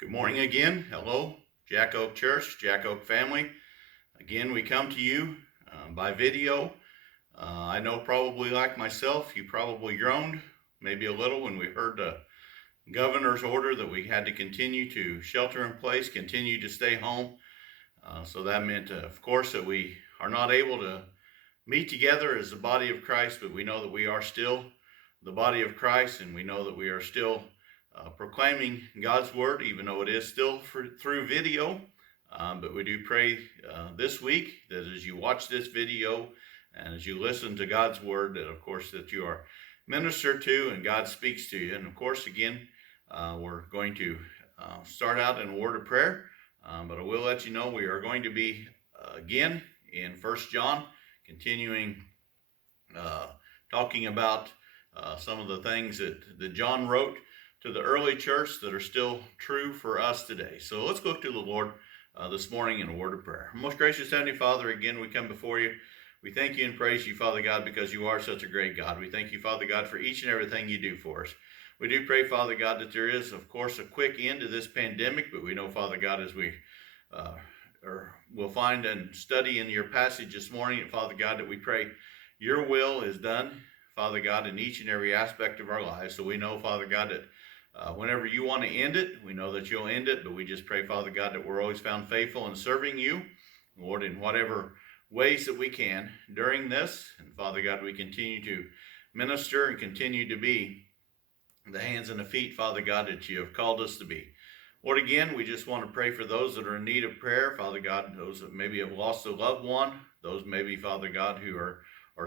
Good morning again. Hello, Jack Oak Church, Jack Oak family. Again, we come to you by video. I know probably like myself, you probably groaned maybe a little when we heard the governor's order that we had to continue to shelter in place, continue to stay home. So that meant, of course, that we are not able to meet together as the body of Christ, but we know that we are still the body of Christ, and we know that we are still proclaiming God's word, even though it is still through video. But we do pray this week that as you watch this video and as you listen to God's word, that of course that you are ministered to and God speaks to you. And of course, again, we're going to start out in a word of prayer. But I will let you know we are going to be again in 1 John, continuing talking about some of the things that John wrote to the early church that are still true for us today. So let's look to the Lord this morning in a word of prayer. Most gracious Heavenly Father, again, we come before you. We thank you and praise you, Father God, because you are such a great God. We thank you, Father God, for each and everything you do for us. We do pray, Father God, that there is, of course, a quick end to this pandemic, but we know, Father God, as we will find and study in your passage this morning, Father God, that we pray your will is done, Father God, in each and every aspect of our lives. So we know, Father God, that whenever you want to end it, we know that you'll end it, but we just pray, Father God, that we're always found faithful in serving you, Lord, in whatever ways that we can during this. And Father God, we continue to minister and continue to be the hands and the feet, Father God, that you have called us to be. Lord, again, we just want to pray for those that are in need of prayer, Father God, those that maybe have lost a loved one, those maybe, Father God, who are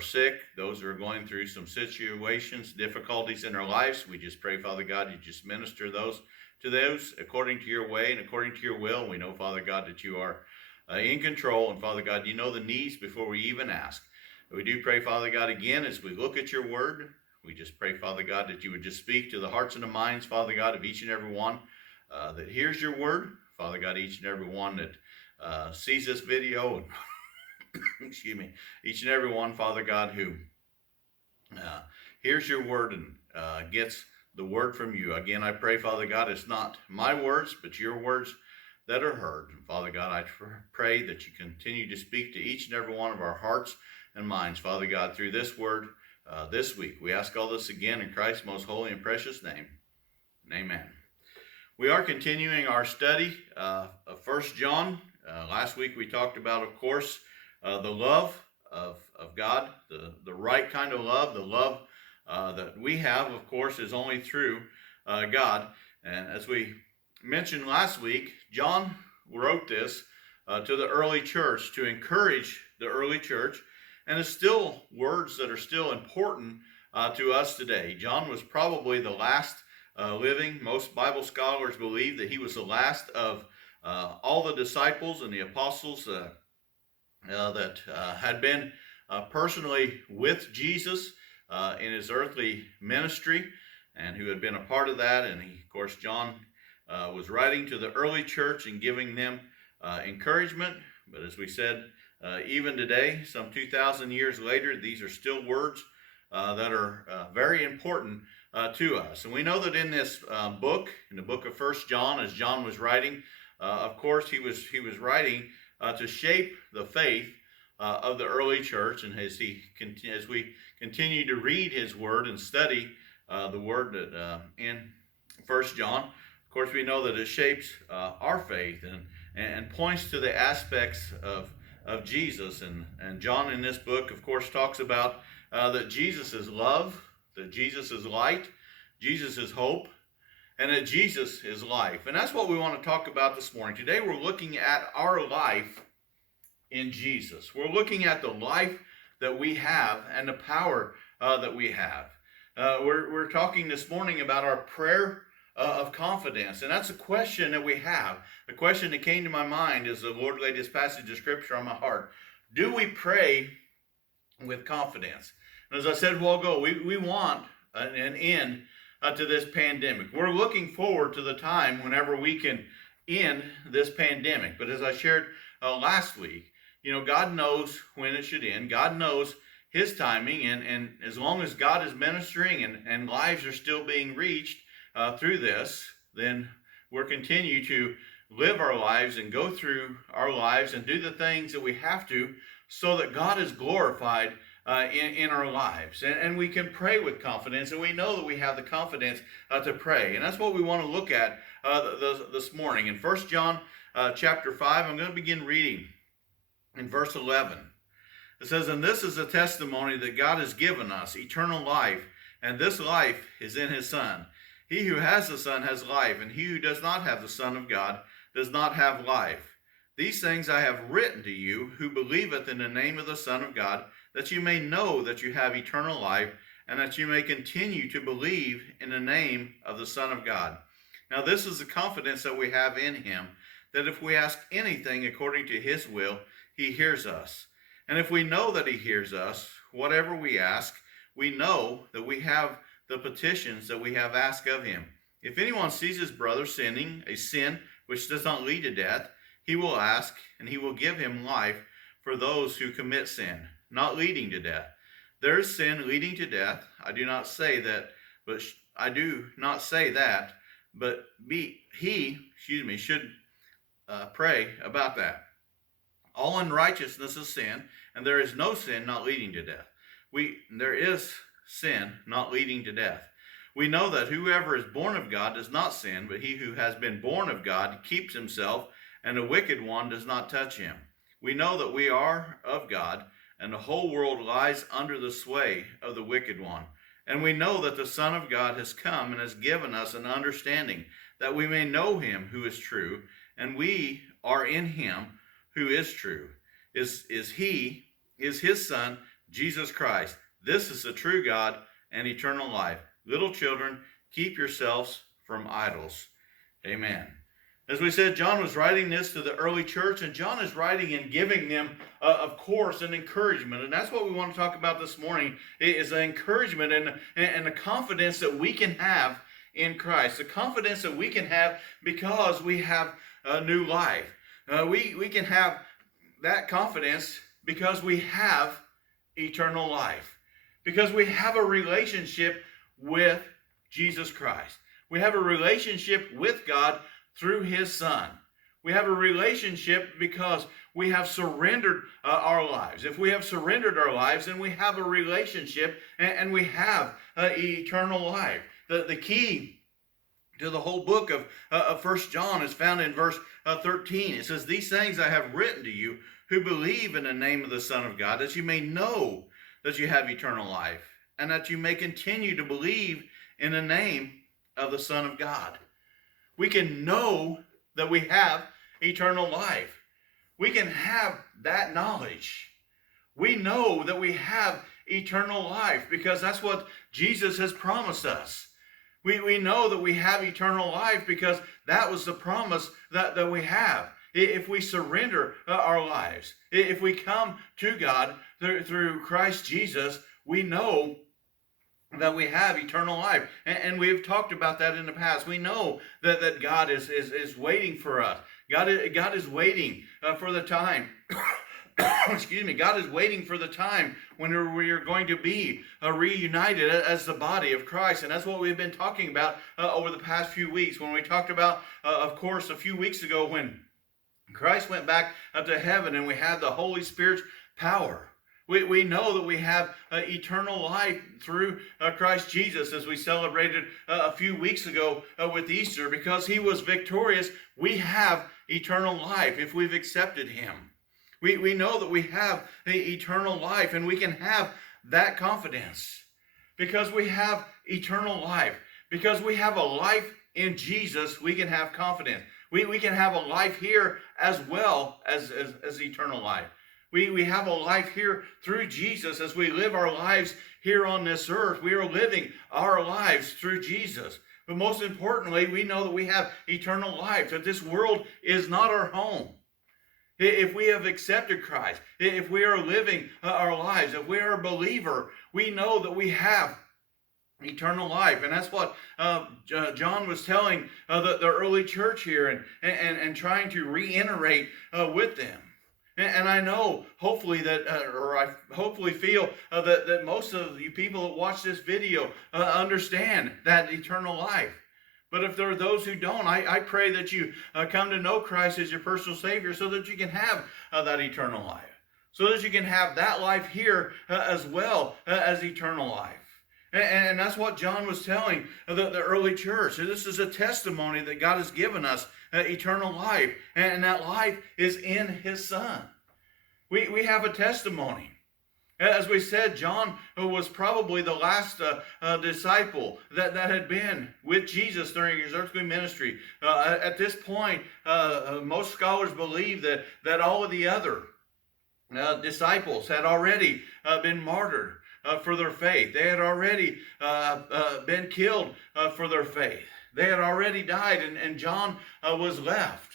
sick, those who are going through some situations, difficulties in their lives. We just pray, Father God, you just minister to those according to your way and according to your will. We know, Father God, that you are in control, and Father God, you know the needs before we even ask. We do pray, Father God, again, as we look at your word, we just pray, Father God, that you would just speak to the hearts and the minds, Father God, of each and every one that hears your word. Father God, each and every one that sees this video and excuse me, each and every one, Father God, who hears your word and gets the word from you. Again, I pray, Father God, it's not my words, but your words that are heard. And Father God, I pray that you continue to speak to each and every one of our hearts and minds, Father God, through this word this week. We ask all this again in Christ's most holy and precious name. Amen. We are continuing our study of 1 John. Last week we talked about, of course, the love of God, the right kind of love, the love that we have, of course, is only through God. And as we mentioned last week, John wrote this to the early church to encourage the early church, and it's still words that are still important to us today. John was probably the last living. Most Bible scholars believe that he was the last of all the disciples and the apostles that had been personally with Jesus in his earthly ministry, and who had been a part of that. And of course, John was writing to the early church and giving them encouragement. But as we said, even today, some 2,000 years later, these are still words that are very important to us. And we know that in this book, in the book of 1 John, as John was writing, of course, he was writing to shape the faith of the early church. And as we continue to read his word and study the word that in 1 John, of course, we know that it shapes our faith and points to the aspects of Jesus. And John in this book, of course, talks about that Jesus is love, that Jesus is light, Jesus is hope, and that Jesus is life. And that's what we want to talk about this morning. Today we're looking at our life in Jesus. We're looking at the life that we have and the power that we have. We're talking this morning about our prayer of confidence. And that's a question that we have. The question that came to my mind as the Lord laid this passage of scripture on my heart. Do we pray with confidence? And as I said a while ago, we want an end to this pandemic. We're looking forward to the time whenever we can end this pandemic. But as I shared last week, God knows when it should end. God knows his timing. And as long as God is ministering and lives are still being reached through this, then we'll continue to live our lives and go through our lives and do the things that we have to so that God is glorified in our lives. And we can pray with confidence, and we know that we have the confidence to pray. And that's what we want to look at this morning. In 1 John chapter 5, I'm going to begin reading in verse 11. It says, "And this is a testimony that God has given us, eternal life, and this life is in his Son. He who has the Son has life, and he who does not have the Son of God does not have life. These things I have written to you, who believeth in the name of the Son of God, that you may know that you have eternal life, and that you may continue to believe in the name of the Son of God. Now this is the confidence that we have in him, that if we ask anything according to his will, he hears us. And if we know that he hears us, whatever we ask, we know that we have the petitions that we have asked of him. If anyone sees his brother sinning a sin which does not lead to death, he will ask, and he will give him life for those who commit sin, not leading to death. There is sin leading to death. I do not say that, but he should pray about that. All unrighteousness is sin, and there is no sin not leading to death. There is sin not leading to death. We know that whoever is born of God does not sin, but he who has been born of God keeps himself, and the wicked one does not touch him. We know that we are of God, and the whole world lies under the sway of the wicked one. And we know that the Son of God has come and has given us an understanding, that we may know him who is true, and we are in him who is true. Is his Son, Jesus Christ. This is the true God and eternal life. Little children, keep yourselves from idols. Amen. As we said, John was writing this to the early church, and John is writing and giving them, of course, an encouragement. And that's what we want to talk about this morning, is an encouragement and the confidence that we can have in Christ. The confidence that we can have because we have a new life. We can have that confidence because we have eternal life. Because we have a relationship with Jesus Christ. We have a relationship with God through his Son. We have a relationship because we have surrendered our lives. If we have surrendered our lives, then we have a relationship and we have eternal life. The key to the whole book of 1 John is found in verse 13. It says, "These things I have written to you who believe in the name of the Son of God, that you may know that you have eternal life, and that you may continue to believe in the name of the Son of God." We can know that we have eternal life. We can have that knowledge. We know that we have eternal life because that's what Jesus has promised us. We know that we have eternal life because that was the promise that we have. If we surrender our lives, if we come to God through Christ Jesus, we know that we have eternal life. And we've talked about that in the past. We know that God is waiting for us. God is waiting for the time. Excuse me. God is waiting for the time when we are going to be reunited as the body of Christ. And that's what we've been talking about over the past few weeks. When we talked about, of course, a few weeks ago when Christ went back up to heaven and we had the Holy Spirit's power. We know that we have eternal life through Christ Jesus, as we celebrated a few weeks ago with Easter. Because he was victorious, we have eternal life if we've accepted him. We know that we have eternal life, and we can have that confidence because we have eternal life. Because we have a life in Jesus, we can have confidence. We can have a life here as well as eternal life. We have a life here through Jesus as we live our lives here on this earth. We are living our lives through Jesus. But most importantly, we know that we have eternal life, that this world is not our home. If we have accepted Christ, if we are living our lives, if we are a believer, we know that we have eternal life. And that's what John was telling the early church here and trying to reiterate with them. And I know, hopefully, I hopefully feel that most of you people that watch this video understand that eternal life. But if there are those who don't, I pray that you come to know Christ as your personal Savior so that you can have that eternal life. So that you can have that life here as well as eternal life. And that's what John was telling the early church. This is a testimony that God has given us eternal life. And that life is in his Son. We have a testimony. As we said, John was probably the last disciple that had been with Jesus during his earthly ministry. At this point, most scholars believe that all of the other disciples had already been martyred for their faith. They had already been killed for their faith. They had already died, and John was left.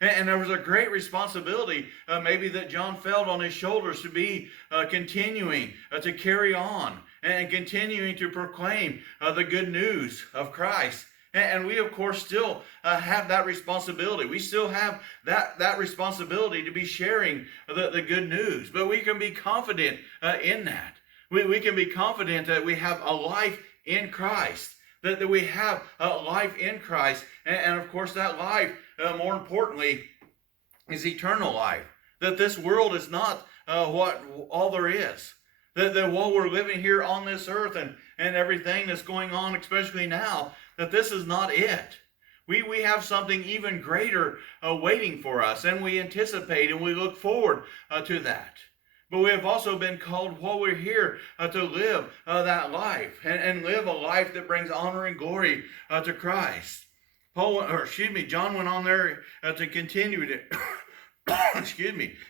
And there was a great responsibility maybe that John felt on his shoulders to be continuing to carry on and continuing to proclaim the good news of Christ. And we, of course, still have that responsibility. We still have that responsibility to be sharing the good news. But we can be confident in that. We can be confident that we have a life in Christ, that we have a life in Christ. And of course, that life, more importantly, is eternal life. That this world is not what all there is. That while we're living here on this earth and everything that's going on, especially now, that this is not it. We have something even greater waiting for us, and we anticipate and we look forward to that. But we have also been called while we're here to live that life and live a life that brings honor and glory to Christ. John went on there to continue to,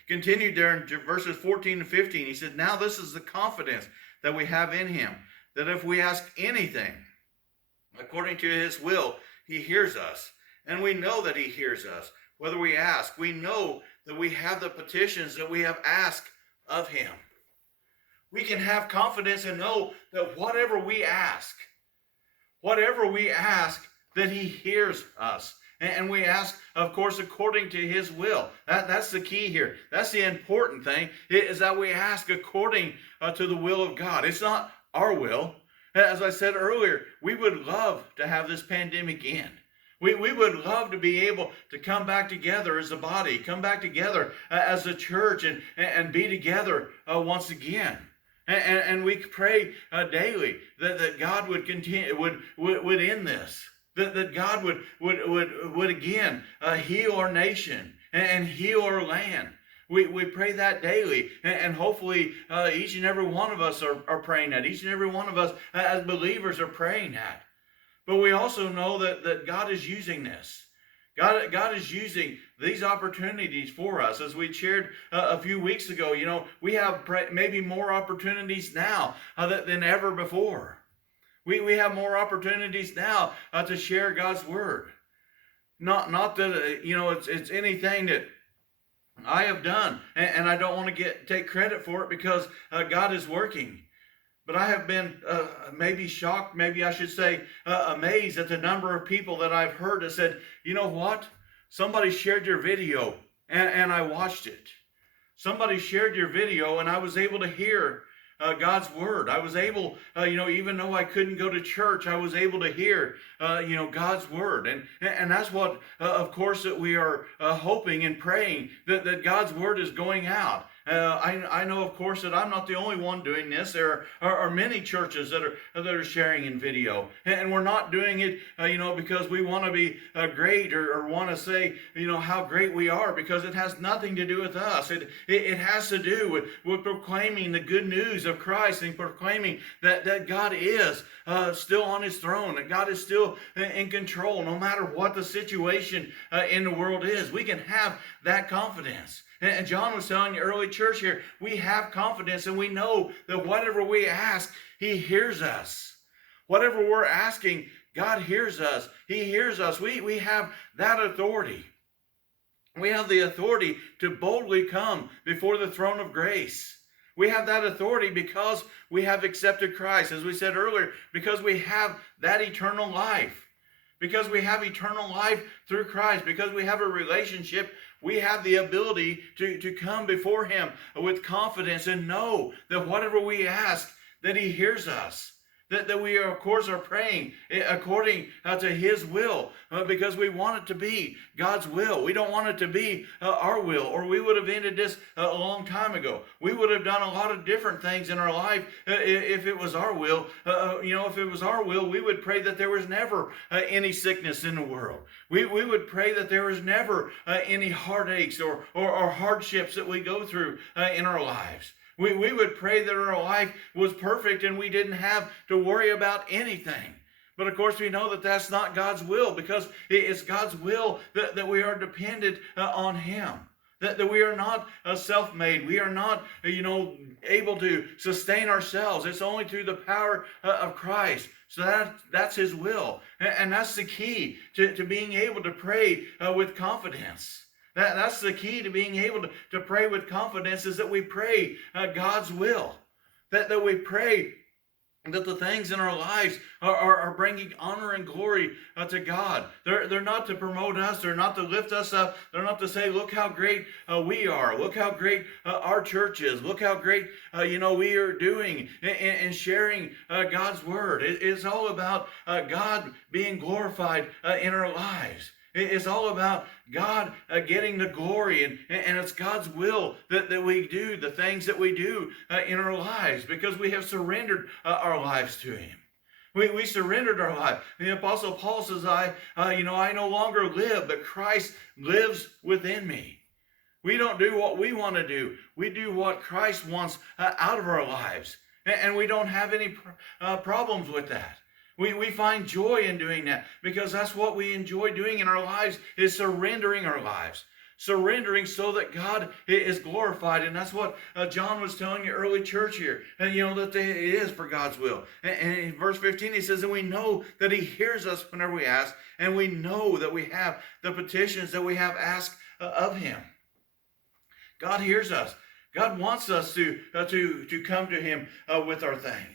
continued there in verses 14 and 15. He said, now this is the confidence that we have in him, that if we ask anything according to his will, he hears us. And we know that he hears us. Whether we ask, we know that we have the petitions that we have asked of him. We can have confidence and know that whatever we ask, that he hears us. And we ask, of course, according to his will. That's the key here. That's the important thing, is that we ask according to the will of God. It's not our will. As I said earlier, we would love to have this pandemic end. We would love to be able to come back together as a body, come back together as a church and be together once again. And we pray daily that God would continue, would end this. That God would again heal our nation and heal our land. We pray that daily, and hopefully each and every one of us are praying that. Each and every one of us as believers are praying that. But we also know that God is using this. God is using these opportunities for us. As we shared a few weeks ago, we have maybe more opportunities now than ever before. We have more opportunities now to share God's word. Not that it's anything that I have done, and I don't want to take credit for it, because God is working. But I have been maybe shocked, maybe I should say amazed at the number of people that I've heard that said, you know what? Somebody shared your video and I watched it. Somebody shared your video and I was able to hear God's word. I was able, even though I couldn't go to church, I was able to hear, God's word. And that's what, of course, that we are hoping and praying that God's word is going out. I know, of course, that I'm not the only one doing this. There are many churches that are sharing in video, and we're not doing it, because we want to be great or want to say, how great we are, because it has nothing to do with us. It has to do with proclaiming the good news of Christ and proclaiming that God is still on his throne, that God is still in control, no matter what the situation in the world is. We can have that confidence. And John was telling the early church here, we have confidence and we know that whatever we ask, he hears us. Whatever we're asking, God hears us. He hears us. We have that authority. We have the authority to boldly come before the throne of grace. We have that authority because we have accepted Christ. As we said earlier, because we have that eternal life. Because we have eternal life through Christ. Because we have a relationship, we have the ability to come before him with confidence and know that whatever we ask, that he hears us. that we are, of course, are praying according to His will, because we want it to be God's will. We don't want it to be our will, or we would have ended this a long time ago. We would have done a lot of different things in our life if it was our will. If it was our will, we would pray that there was never any sickness in the world. We would pray that there was never any heartaches or hardships that we go through in our lives. We would pray that our life was perfect and we didn't have to worry about anything. But of course, we know that that's not God's will, because it's God's will that we are dependent on Him. That we are not self-made. We are not, able to sustain ourselves. It's only through the power of Christ. So that's His will. And that's the key to being able to pray with confidence. That's the key to being able to pray with confidence, is that we pray God's will. That we pray that the things in our lives are bringing honor and glory to God. They're not to promote us. They're not to lift us up. They're not to say, look how great we are. Look how great our church is. Look how great, we are doing and sharing God's word. It's all about God being glorified in our lives. It's all about God getting the glory, and it's God's will that we do the things that we do in our lives, because we have surrendered our lives to Him. We surrendered our life. The Apostle Paul says, I no longer live, but Christ lives within me. We don't do what we want to do. We do what Christ wants out of our lives, and we don't have any problems with that. We find joy in doing that, because that's what we enjoy doing in our lives, is surrendering our lives. Surrendering so that God is glorified. And that's what John was telling the early church here. And that it is for God's will. And in verse 15 he says, and we know that He hears us whenever we ask, and we know that we have the petitions that we have asked of Him. God hears us. God wants us to come to Him with our thing.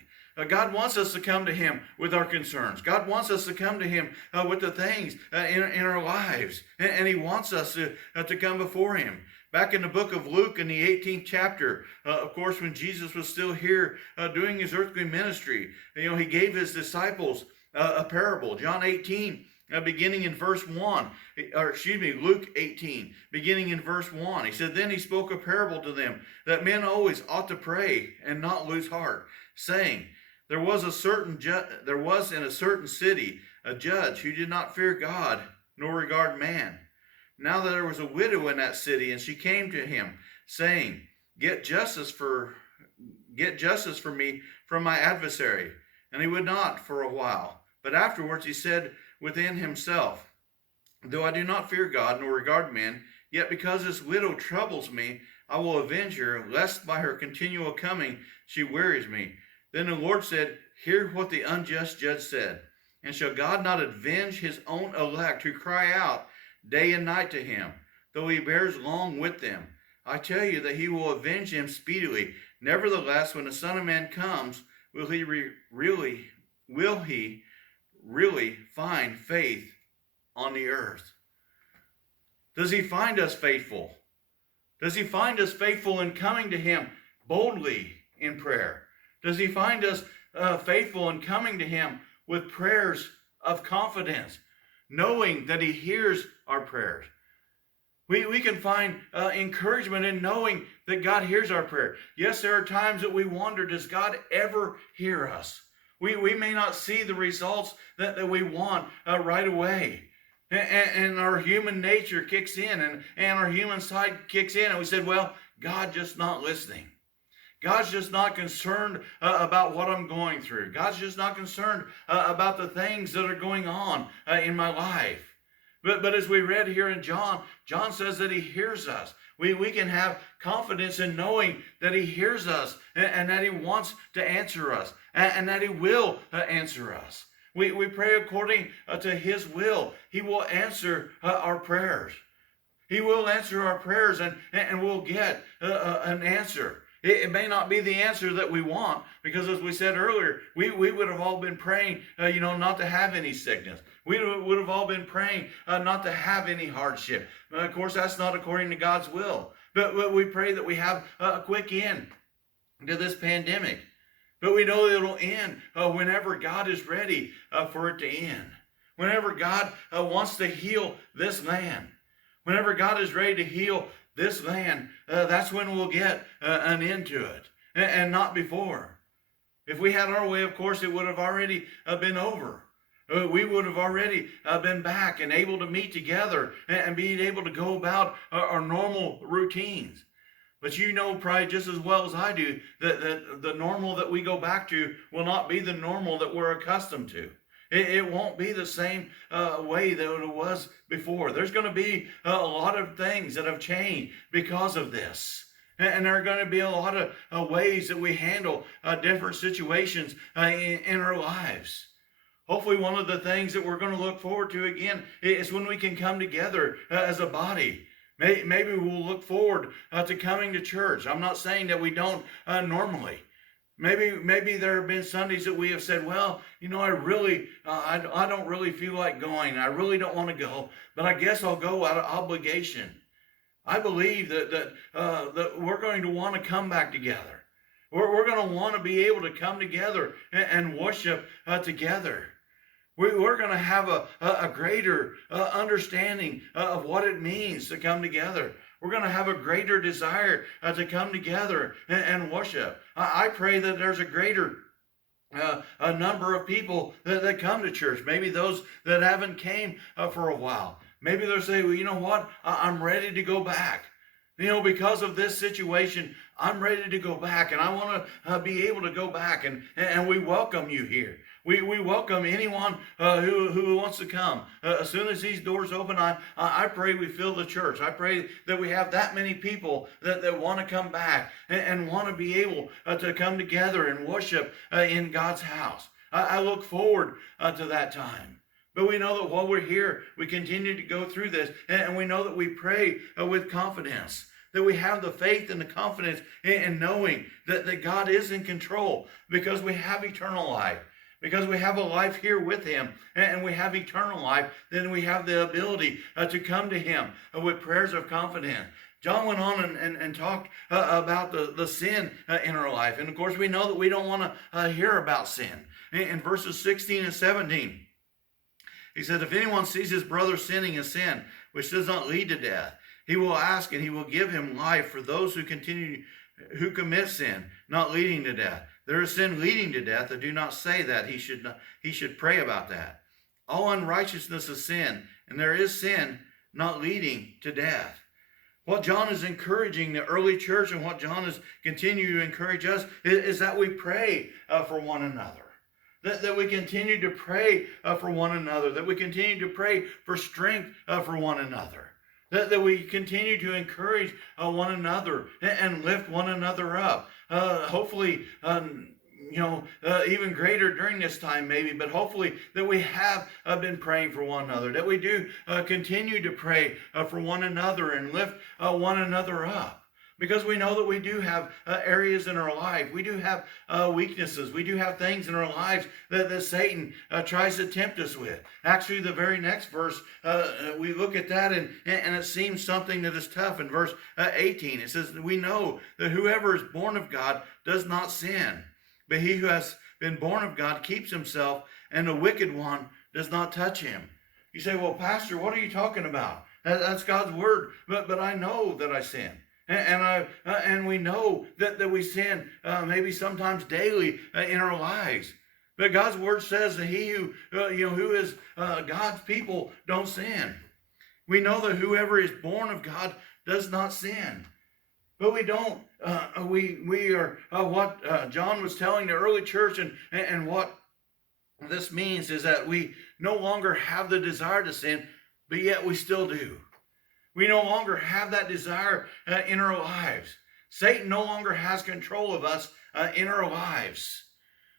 God wants us to come to Him with our concerns. God wants us to come to Him with the things in our lives. And He wants us to come before Him. Back in the book of Luke, in the 18th chapter, of course, when Jesus was still here doing His earthly ministry, He gave His disciples a parable. John 18, beginning in verse 1, Luke 18, beginning in verse 1. He said, then He spoke a parable to them, that men always ought to pray and not lose heart, saying, there was in a certain city a judge who did not fear God nor regard man. Now there was a widow in that city, and she came to him, saying, Get justice for me from my adversary. And he would not for a while. But afterwards he said within himself, though I do not fear God nor regard men, yet because this widow troubles me, I will avenge her, lest by her continual coming she wearies me. Then the Lord said, hear what the unjust judge said. And shall God not avenge His own elect who cry out day and night to Him, though He bears long with them? I tell you that He will avenge them speedily. Nevertheless, when the Son of Man comes, will He really find faith on the earth? Does He find us faithful? Does He find us faithful in coming to Him boldly in prayer? Does He find us faithful in coming to Him with prayers of confidence, knowing that He hears our prayers? We can find encouragement in knowing that God hears our prayer. Yes, there are times that we wonder, does God ever hear us? We may not see the results that we want right away. And our human nature kicks in, and our human side kicks in, and we said, well, God's just not listening. God's just not concerned about what I'm going through. God's just not concerned about the things that are going on in my life. But as we read here in John says that He hears us. We can have confidence in knowing that He hears us, and that He wants to answer us, and that He will answer us. We pray according to His will. He will answer our prayers. He will answer our prayers, and we'll get an answer. It may not be the answer that we want, because as we said earlier, we would have all been praying, not to have any sickness. We would have all been praying not to have any hardship. Of course, that's not according to God's will. But we pray that we have a quick end to this pandemic. But we know it'll end whenever God is ready for it to end. Whenever God wants to heal this land. Whenever God is ready to heal this land, that's when we'll get an end to it, and not before. If we had our way, of course, it would have already been over. We would have already been back and able to meet together and being able to go about our normal routines. But you know probably just as well as I do that the normal that we go back to will not be the normal that we're accustomed to. It won't be the same way that it was before. There's going to be a lot of things that have changed because of this. And there are going to be a lot of ways that we handle different situations in our lives. Hopefully one of the things that we're going to look forward to again is when we can come together as a body. Maybe we'll look forward to coming to church. I'm not saying that we don't normally. Maybe there have been Sundays that we have said, well, you know, I don't really feel like going. I really don't want to go, but I guess I'll go out of obligation. I believe that we're going to want to come back together. We're going to want to be able to come together and worship together. We're going to have a greater understanding of what it means to come together. We're going to have a greater desire to come together and worship. I pray that there's a greater a number of people that come to church. Maybe those that haven't came for a while. Maybe they'll say, well, you know what? I'm ready to go back. You know, because of this situation, I'm ready to go back, and I want to be able to go back, and we welcome you here. We welcome anyone who wants to come. As soon as these doors open, I pray we fill the church. I pray that we have that many people that want to come back and want to be able to come together and worship in God's house. I look forward to that time. But we know that while we're here, we continue to go through this, and we know that we pray with confidence, that we have the faith and the confidence in knowing that God is in control, because we have eternal life, because we have a life here with him, and we have eternal life. Then we have the ability to come to him with prayers of confidence. John went on and talked about the sin in our life. And of course, we know that we don't want to hear about sin. In verses 16 and 17, he said, if anyone sees his brother sinning a sin which does not lead to death, he will ask, and he will give him life for those who commit sin, not leading to death. There is sin leading to death. I do not say that. He should pray about that. All unrighteousness is sin, and there is sin not leading to death. What John is encouraging the early church, and what John is continuing to encourage us, is that we pray for one another. That we continue to pray for one another. That we continue to pray for strength for one another. That we continue to encourage one another and lift one another up. Hopefully, even greater during this time maybe, but hopefully that we have been praying for one another. That we do continue to pray for one another and lift one another up. Because we know that we do have areas in our life. We do have weaknesses. We do have things in our lives that Satan tries to tempt us with. Actually, the very next verse, we look at that and it seems something that is tough. In verse 18, it says, we know that whoever is born of God does not sin. But he who has been born of God keeps himself, and the wicked one does not touch him. You say, well, Pastor, what are you talking about? That's God's word. But I know that I sin. And we know that we sin maybe sometimes daily in our lives. But God's word says that he who is God's people don't sin. We know that whoever is born of God does not sin. But we don't. We are what John was telling the early church, and what this means is that we no longer have the desire to sin, but yet we still do. We no longer have that desire in our lives. Satan no longer has control of us in our lives.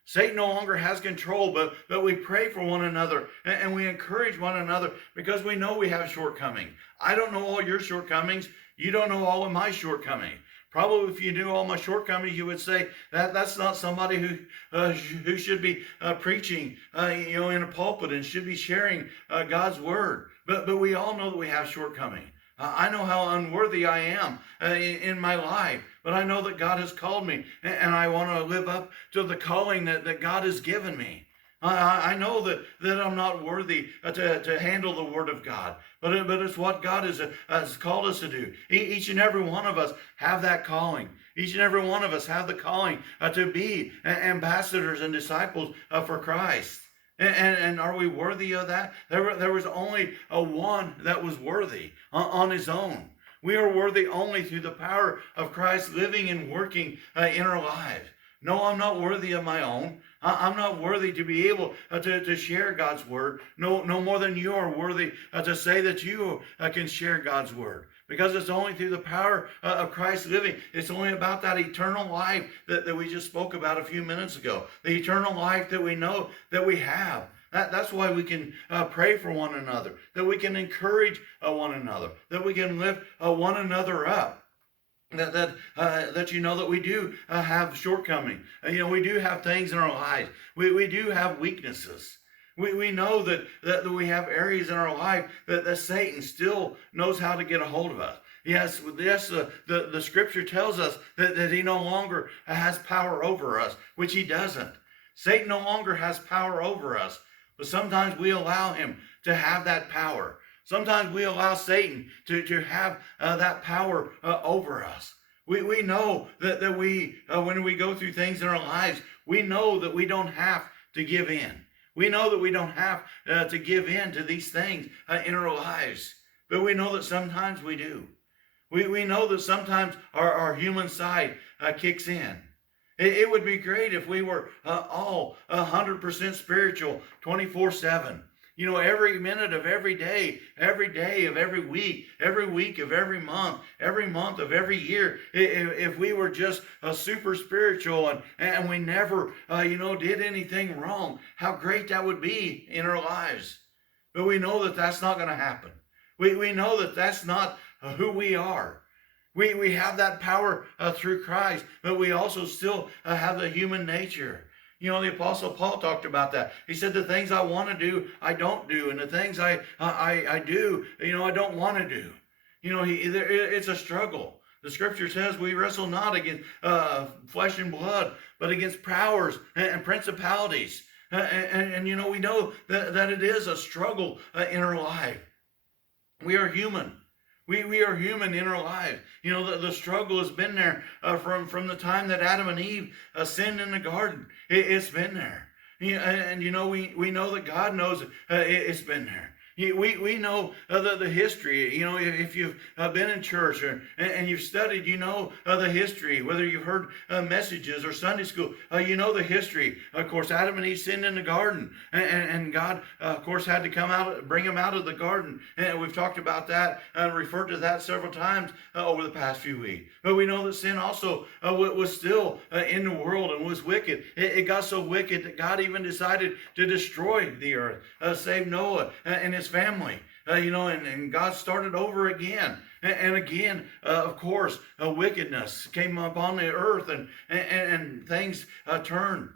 Satan no longer has control, but we pray for one another and we encourage one another because we know we have shortcomings. I don't know all your shortcomings. You don't know all of my shortcomings. Probably if you knew all my shortcomings, you would say that's not somebody who should be preaching in a pulpit and should be sharing God's word. But we all know that we have shortcomings. I know how unworthy I am in my life, but I know that God has called me, and I want to live up to the calling that God has given me. I know that I'm not worthy to handle the Word of God, but it's what God has called us to do. Each and every one of us have that calling. Each and every one of us have the calling to be ambassadors and disciples for Christ. And are we worthy of that? There was only one that was worthy on his own. We are worthy only through the power of Christ living and working in our lives. No, I'm not worthy of my own. I'm not worthy to be able to share God's word. No more than you are worthy to say that you can share God's word. Because it's only through the power of Christ living. It's only about that eternal life that we just spoke about a few minutes ago. The eternal life that we know that we have. That's why we can pray for one another. That we can encourage one another. That we can lift one another up. That you know that we do have shortcomings. We do have things in our lives. We do have weaknesses. We know that we have areas in our life that Satan still knows how to get a hold of us. Yes, the scripture tells us that he no longer has power over us, which he doesn't. Satan no longer has power over us, but sometimes we allow him to have that power. Sometimes we allow Satan to have that power over us. We know that we, when we go through things in our lives, we know that we don't have to give in. We know that we don't have to give in to these things in our lives. But we know that sometimes we do. We know that sometimes our human side kicks in. It would be great if we were all 100% spiritual 24/7. Every minute of every day of every week of every month of every year, if we were just super spiritual and we never, did anything wrong, how great that would be in our lives. But we know that that's not going to happen. We know that that's not who we are. We have that power through Christ, but we also still have the human nature. The Apostle Paul talked about that. He said, the things I want to do, I don't do. And the things I do, I don't want to do. It's a struggle. The scripture says we wrestle not against flesh and blood, but against powers and principalities. And we know that it is a struggle in our life. We are human. We are human in our lives. The struggle has been there from the time that Adam and Eve sinned in the garden. It's been there. And we know that God knows it's been there. We know the history. If you've been in church and you've studied, the history, whether you've heard messages or Sunday school, the history. Of course, Adam and Eve sinned in the garden, and God, of course, had to bring them out of the garden. And we've talked about that and referred to that several times over the past few weeks. But we know that sin also was still in the world and was wicked. It got so wicked that God even decided to destroy the earth, save Noah and his family, and God started over again. And again, of course, wickedness came upon the earth and things turned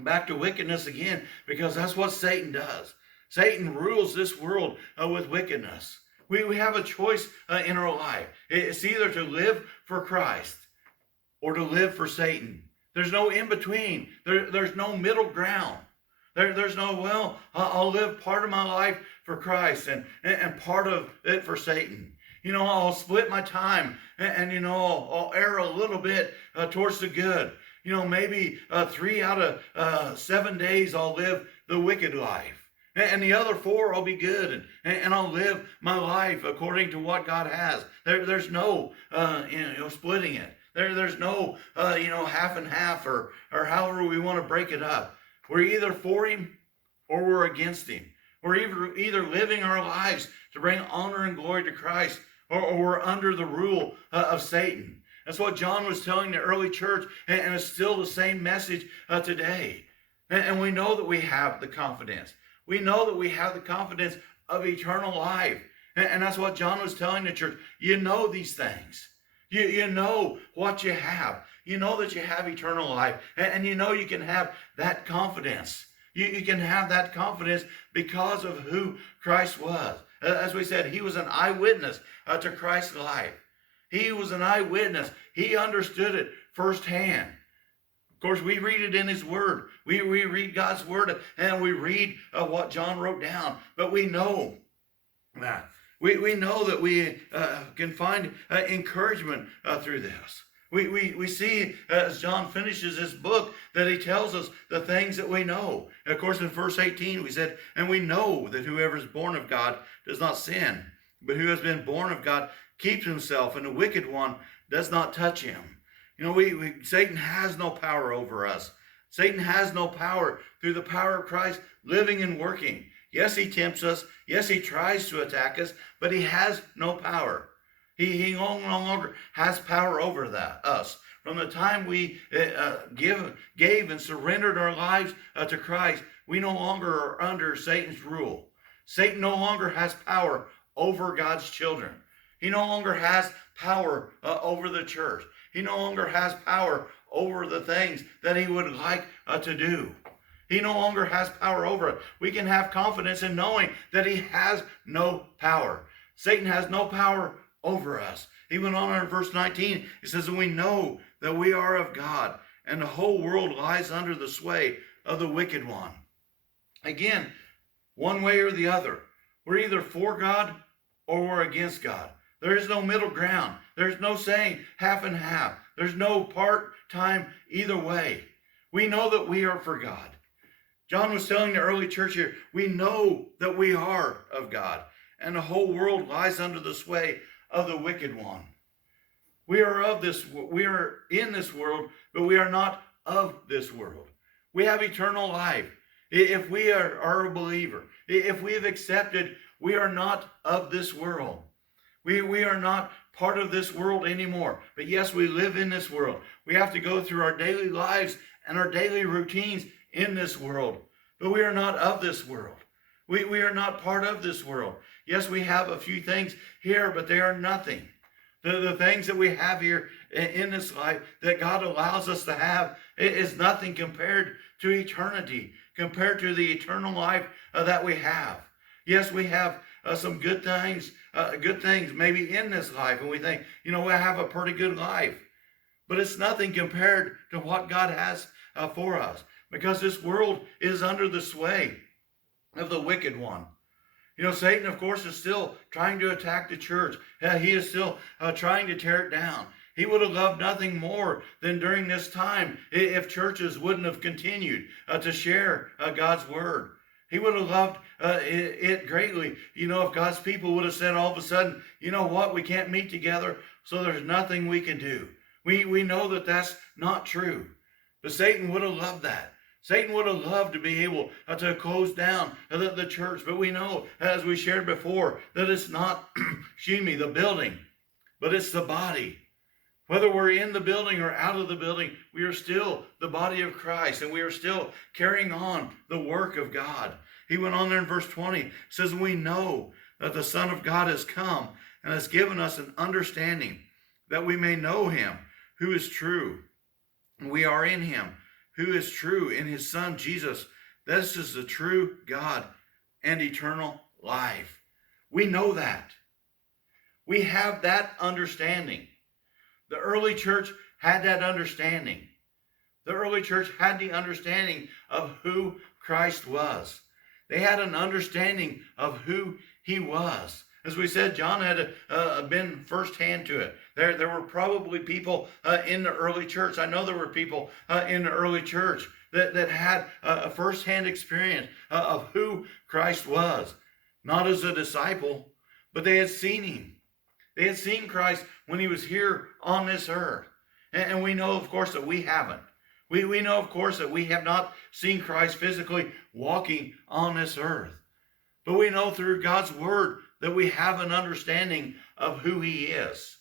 back to wickedness again, because that's what Satan does. Satan rules this world with wickedness. We have a choice in our life. It's either to live for Christ or to live for Satan. There's no in between. There's no middle ground. There's no, I'll live part of my life for Christ and part of it for Satan. I'll split my time and I'll err a little bit towards the good. Maybe 3 out of 7 days I'll live the wicked life. And the other 4 I'll be good and I'll live my life according to what God has. There's no splitting it. There's no half and half or however we want to break it up. We're either for him or we're against him. We're either living our lives to bring honor and glory to Christ, or we're under the rule of Satan. That's what John was telling the early church, and it's still the same message today. And we know that we have the confidence. We know that we have the confidence of eternal life. And that's what John was telling the church. You know these things. You know what you have. You know that you have eternal life. And you know you can have that confidence. You can have that confidence because of who Christ was. As we said, he was an eyewitness to Christ's life. He was an eyewitness. He understood it firsthand. Of course, we read it in his word. We read God's word, and we read what John wrote down. But we know that. We know that we can find encouragement through this. We see as John finishes his book that he tells us the things that we know. And of course, in verse 18, we said, and we know that whoever is born of God does not sin, but who has been born of God keeps himself, and the wicked one does not touch him. You know, Satan has no power over us. Satan has no power through the power of Christ living and working. Yes, he tempts us. Yes, he tries to attack us, but he has no power. He no longer has power over us. From the time we gave and surrendered our lives to Christ, we no longer are under Satan's rule. Satan no longer has power over God's children. He no longer has power over the church. He no longer has power over the things that he would like to do. He no longer has power over it. We can have confidence in knowing that he has no power. Satan has no power over us. He went on in verse 19. He says, and we know that we are of God, and the whole world lies under the sway of the wicked one. Again, one way or the other. We're either for God or we're against God. There is no middle ground. There's no saying half and half. There's no part-time either way. We know that we are for God. John was telling the early church here, we know that we are of God, and the whole world lies under the sway of the wicked one. We are in this world, but we are not of this world. We have eternal life. If we are a believer, if we have accepted, we are not of this world. We are not part of this world anymore. But yes, we live in this world. We have to go through our daily lives and our daily routines in this world. But we are not of this world. We are not part of this world. Yes, we have a few things here, but they are nothing. The things that we have here in this life that God allows us to have is nothing compared to eternity, compared to the eternal life that we have. Yes, we have some good things maybe in this life, and we think, we have a pretty good life. But it's nothing compared to what God has for us, because this world is under the sway of the wicked one. Satan, of course, is still trying to attack the church. He is still trying to tear it down. He would have loved nothing more than during this time if churches wouldn't have continued to share God's word. He would have loved it greatly, if God's people would have said all of a sudden, you know what, we can't meet together, so there's nothing we can do. We know that that's not true. But Satan would have loved that. Satan would have loved to be able to close down the church. But we know, as we shared before, that it's not, the building, but it's the body. Whether we're in the building or out of the building, we are still the body of Christ, and we are still carrying on the work of God. He went on there in verse 20, says, we know that the Son of God has come and has given us an understanding that we may know him who is true. And we are in him who is true, in his Son Jesus. This is the true God and eternal life. We know that. We have that understanding. The early church had that understanding. The early church had the understanding of who Christ was. They had an understanding of who he was. As we said, John had been firsthand to it. There were probably people in the early church. I know there were people in the early church that had a firsthand experience of who Christ was. Not as a disciple, but they had seen him. They had seen Christ when he was here on this earth. And we know, of course, that we haven't. We know, of course, that we have not seen Christ physically walking on this earth. But we know through God's word that we have an understanding of who he is.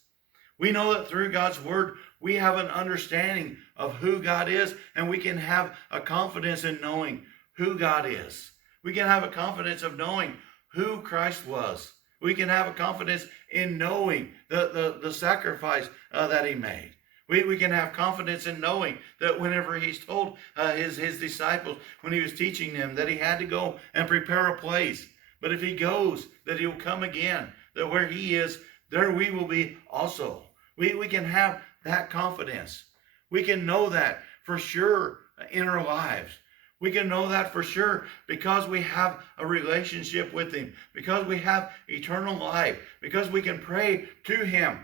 We know that through God's word, we have an understanding of who God is, and we can have a confidence in knowing who God is. We can have a confidence of knowing who Christ was. We can have a confidence in knowing the sacrifice that he made. We can have confidence in knowing that whenever he's told his disciples, when he was teaching them, that he had to go and prepare a place, But if he goes, that he will come again, that where he is, there we will be also. We can have that confidence. We can know that for sure in our lives. We can know that for sure because we have a relationship with him, because we have eternal life, because we can pray to him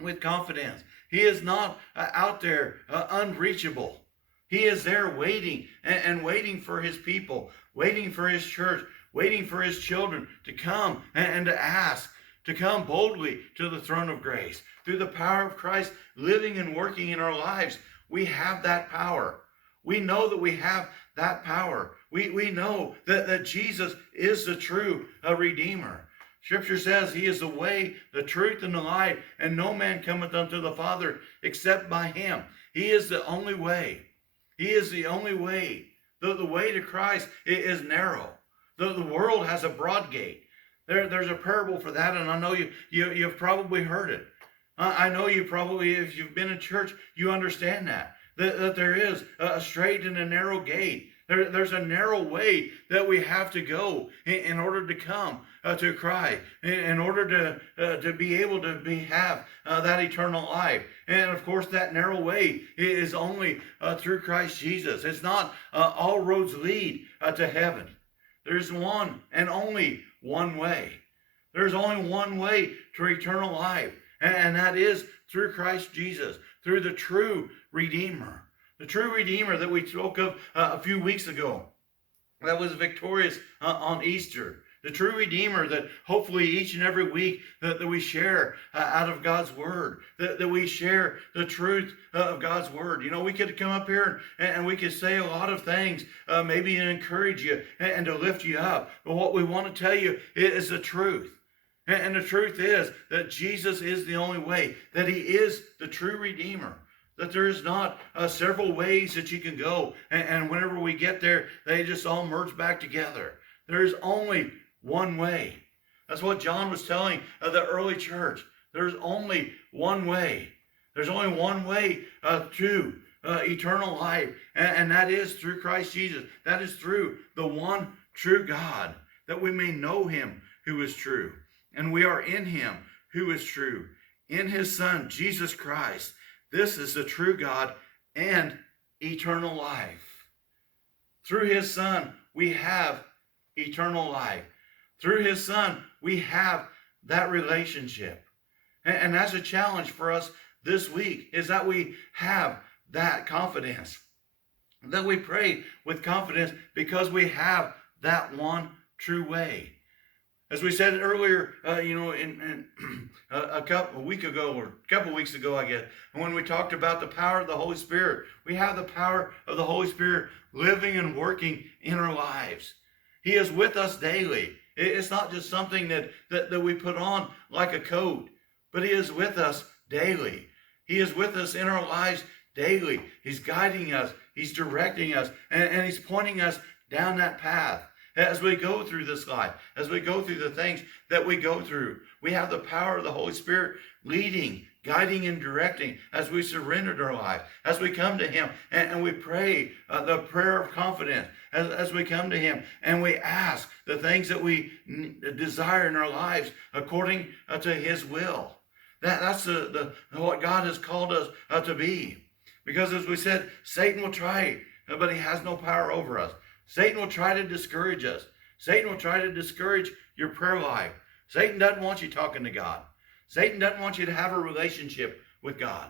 with confidence. He is not out there unreachable. He is there waiting and waiting for his people, waiting for his church, waiting for his children to come and to ask, to come boldly to the throne of grace. Through the power of Christ living and working in our lives, we have that power. We know that we have that power. We know that Jesus is the true Redeemer. Scripture says he is the way, the truth, and the life, and no man cometh unto the Father except by him. He is the only way. He is the only way. The way to Christ is narrow. The world has a broad gate. There's a parable for that, and I know you've probably heard it. I know you probably, if you've been in church, you understand that there is a straight and a narrow gate. There's a narrow way that we have to go in order to come to Christ, in order to be able to have that eternal life. And of course, that narrow way is only through Christ Jesus. It's not all roads lead to heaven. There's one and only one way. There's only one way to eternal life, and that is through Christ Jesus, through the true Redeemer. The true Redeemer that we spoke of a few weeks ago, that was victorious on Easter. The true Redeemer that hopefully each and every week that we share out of God's Word, that we share the truth of God's Word. You know, we could come up here and we could say a lot of things, maybe to encourage you and to lift you up. But what we want to tell you is the truth. And the truth is that Jesus is the only way, that he is the true Redeemer. That there is not several ways that you can go. And whenever we get there, they just all merge back together. There is only one way. That's what John was telling the early church. There's only one way. There's only one way to eternal life. And that is through Christ Jesus. That is through the one true God, that we may know him who is true. And we are in him who is true. In his Son, Jesus Christ. This is the true God and eternal life. Through his Son, we have eternal life. Through his Son, we have that relationship. And that's a challenge for us this week, is that we have that confidence. That we pray with confidence because we have that one true way. As we said earlier, in a couple weeks ago, I guess, when we talked about the power of the Holy Spirit, we have the power of the Holy Spirit living and working in our lives. He is with us daily. It's not just something that we put on like a coat, but he is with us daily. He is with us in our lives daily. He's guiding us. He's directing us, and he's pointing us down that path. As we go through this life, as we go through the things that we go through, we have the power of the Holy Spirit leading, guiding, and directing as we surrender our life, as we come to him and we pray the prayer of confidence, as we come to him and we ask the things that we desire in our lives according to his will. That's what God has called us to be. Because as we said, Satan will try, but he has no power over us. Satan will try to discourage us. Satan will try to discourage your prayer life. Satan doesn't want you talking to God. Satan doesn't want you to have a relationship with God.